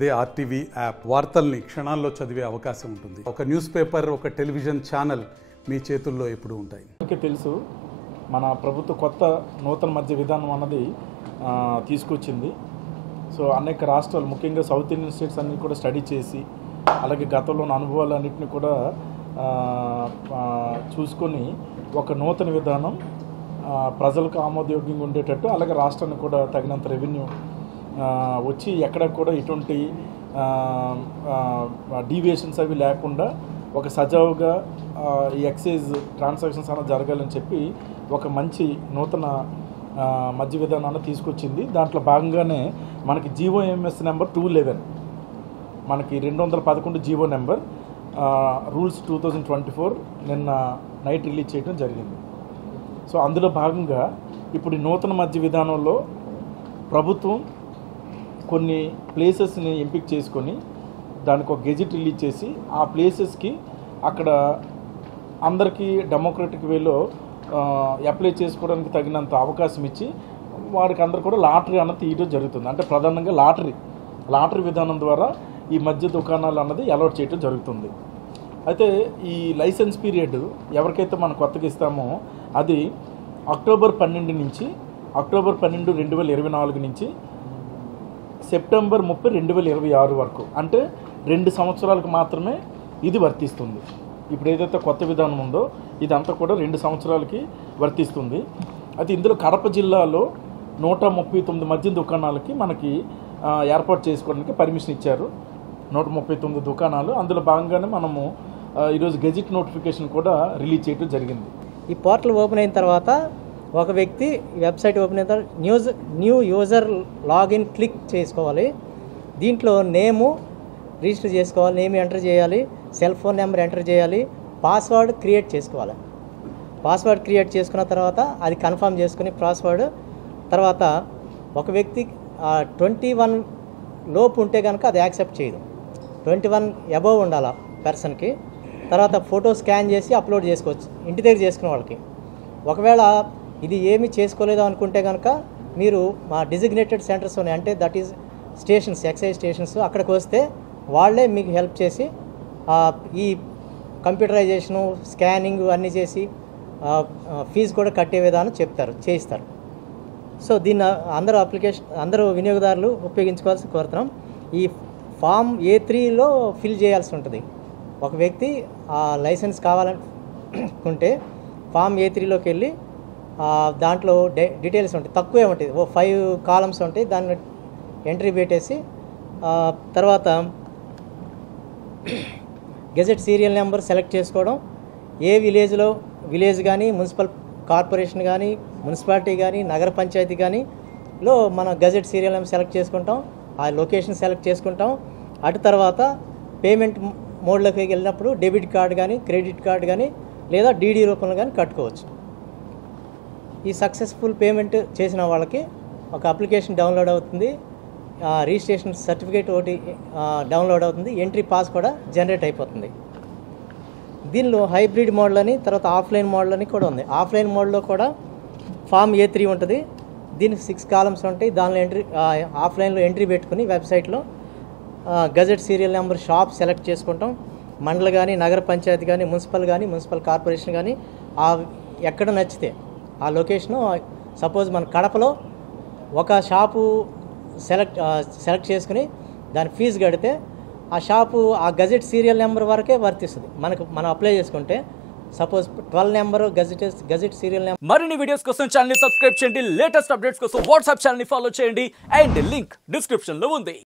అదే RTV app వార్తల్ని క్షణాల్లో చదివే అవకాశం ఉంటుంది. ఒక న్యూస్ పేపర్, ఒక టెలివిజన్ ఛానల్ మీ చేతుల్లో ఎప్పుడూ ఉంటాయి. మనకి తెలుసు మన ప్రభుత్వ కొత్త నూతన మద్య విధానం అన్నది తీసుకొచ్చింది. సో అనేక రాష్ట్రాలు, ముఖ్యంగా సౌత్ ఇండియన్ స్టేట్స్ అన్ని కూడా స్టడీ చేసి, అలాగే గతంలోని అనుభవాలన్నింటినీ కూడా చూసుకొని ఒక నూతన విధానం ప్రజలకు ఆమోదయోగ్యంగా ఉండేటట్టు, అలాగే రాష్ట్రానికి కూడా తగినంత రెవెన్యూ వచ్చి ఎక్కడ కూడా ఎటువంటి డీవియేషన్స్ అవి లేకుండా ఒక సజావుగా ఈ ఎక్సైజ్ ట్రాన్సాక్షన్స్ అన్నది జరగాలని చెప్పి ఒక మంచి నూతన మద్య విధానాన్ని తీసుకొచ్చింది. దాంట్లో భాగంగానే మనకి జీవోఎంఎస్ నెంబర్ 211, మనకి 211 జీవో నెంబర్ రూల్స్ 2024 నిన్న నైట్ రిలీజ్ చేయడం జరిగింది. సో అందులో భాగంగా ఇప్పుడు ఈ నూతన మద్య విధానంలో ప్రభుత్వం కొన్ని ప్లేసెస్ని ఎంపిక చేసుకొని దానికి ఒక గెజెట్ రిలీజ్ చేసి, ఆ ప్లేసెస్కి అక్కడ అందరికీ డెమోక్రటిక్ వేలో అప్లై చేసుకోవడానికి తగినంత అవకాశం ఇచ్చి వారికి అందరు కూడా లాటరీ అన్నది తీయడం జరుగుతుంది. అంటే ప్రధానంగా లాటరీ విధానం ద్వారా ఈ మద్య దుకాణాలు అన్నది అలాట్ చేయడం జరుగుతుంది. అయితే ఈ లైసెన్స్ పీరియడ్ ఎవరికైతే మనం కొత్తగా ఇస్తామో అది అక్టోబర్ 12 నుంచి అక్టోబర్ 12, 2024 నుంచి సెప్టెంబర్ 30, 2026 వరకు, అంటే 2 సంవత్సరాలకు మాత్రమే ఇది వర్తిస్తుంది. ఇప్పుడు ఏదైతే కొత్త విధానం ఉందో ఇదంతా కూడా 2 సంవత్సరాలకి వర్తిస్తుంది. అయితే ఇందులో కడప జిల్లాలో 139 మద్యం దుకాణాలకి మనకి ఏర్పాటు చేసుకోవడానికి పర్మిషన్ ఇచ్చారు. 139 దుకాణాలు. అందులో భాగంగానే మనము ఈరోజు గెజిట్ నోటిఫికేషన్ కూడా రిలీజ్ చేయడం జరిగింది. ఈ పోర్టల్ ఓపెన్ అయిన తర్వాత ఒక వ్యక్తి వెబ్సైట్ ఓపెన్ అయిన తర్వాత న్యూ యూజర్ లాగిన్ క్లిక్ చేసుకోవాలి. దీంట్లో నేము రిజిస్టర్ చేసుకోవాలి, నేమ్ ఎంటర్ చేయాలి, సెల్ ఫోన్ నెంబర్ ఎంటర్ చేయాలి, పాస్వర్డ్ క్రియేట్ చేసుకోవాలి. పాస్వర్డ్ క్రియేట్ చేసుకున్న తర్వాత అది కన్ఫర్మ్ చేసుకుని పాస్వర్డ్ తర్వాత ఒక వ్యక్తి 21 లోపు ఉంటే కనుక అది యాక్సెప్ట్ చేయదు. 21 అబోవ్ ఉండాలి పర్సన్కి. తర్వాత ఫోటో స్కాన్ చేసి అప్లోడ్ చేసుకోవచ్చు ఇంటి దగ్గర చేసుకునే వాళ్ళకి. ఒకవేళ ఇది ఏమీ చేసుకోలేదు అనుకుంటే కనుక మీరు మా డిజిగ్నేటెడ్ సెంటర్స్ ఉన్నాయి, అంటే that is stations, excise stations, అక్కడికి వస్తే వాళ్ళే మీకు హెల్ప్ చేసి ఈ కంప్యూటరైజేషను, స్కానింగ్ అన్నీ చేసి ఫీజు కూడా కట్టే విధానం చేయిస్తారు. సో దీన్ని అందరూ వినియోగదారులు ఉపయోగించుకోవాల్సి కోరుతున్నాం. ఈ ఫామ్ A3లో ఫిల్ చేయాల్సి ఉంటుంది. ఒక వ్యక్తి లైసెన్స్ కావాలనుకుంటే ఫామ్ A3లోకి వెళ్ళి దాంట్లో డీటెయిల్స్ ఉంటాయి, తక్కువే ఉంటుంది, 5 కాలమ్స్ ఉంటాయి, దాన్ని ఎంట్రీ పెట్టేసి తర్వాత గెజెట్ సీరియల్ నెంబర్ సెలెక్ట్ చేసుకోవడం. ఏ విలేజ్ కానీ, మున్సిపల్ కార్పొరేషన్ కానీ, మున్సిపాలిటీ కానీ, నగర పంచాయతీ కానీలో మన గెజెట్ సీరియల్ నెంబర్ సెలెక్ట్ చేసుకుంటాం, ఆ లొకేషన్ సెలెక్ట్ చేసుకుంటాం. అటు తర్వాత పేమెంట్ మోడ్లోకి వెళ్ళినప్పుడు డెబిట్ కార్డు కానీ, క్రెడిట్ కార్డు కానీ, లేదా డీడీ రూపంలో కానీ కట్టుకోవచ్చు. ఈ సక్సెస్ఫుల్ పేమెంట్ చేసిన వాళ్ళకి ఒక అప్లికేషన్ డౌన్లోడ్ అవుతుంది, రిజిస్ట్రేషన్ సర్టిఫికేట్ ఒకటి డౌన్లోడ్ అవుతుంది, ఎంట్రీ పాస్ కూడా జనరేట్ అయిపోతుంది. దీనిలో హైబ్రిడ్ మోడల్ అని, తర్వాత ఆఫ్లైన్ మోడల్ అని కూడా ఉంది. ఆఫ్లైన్ మోడల్లో కూడా ఫామ్ A3 ఉంటుంది, దీనికి 6 కాలమ్స్ ఉంటాయి. దానిలో ఆఫ్లైన్లో ఎంట్రీ పెట్టుకుని వెబ్సైట్లో gazette serial number shop select చేసుకుంటాం. మండల కానీ, నగర పంచాయతీ కానీ, మున్సిపల్ కార్పొరేషన్ కానీ ఎక్కడ నచ్చితే ఆ లొకేషను. సపోజ్ మన కడపలో ఒక షాపు సెలెక్ట్ చేసుకుని దాని ఫీజు కడితే ఆ షాపు ఆ గెజెట్ సీరియల్ నెంబర్ వరకే వర్తిస్తుంది. మనం అప్లై చేసుకుంటే suppose 12 number gazette serial number. మరిన్ని వీడియోస్ కోసం ఛానల్ ని సబ్స్క్రైబ్ చేయండి. లేటెస్ట్ అప్డేట్స్ కోసం వాట్సాప్ ఛానల్ ని ఫాలో చేయండి. అండ్ లింక్ డిస్క్రిప్షన్ లో ఉంది.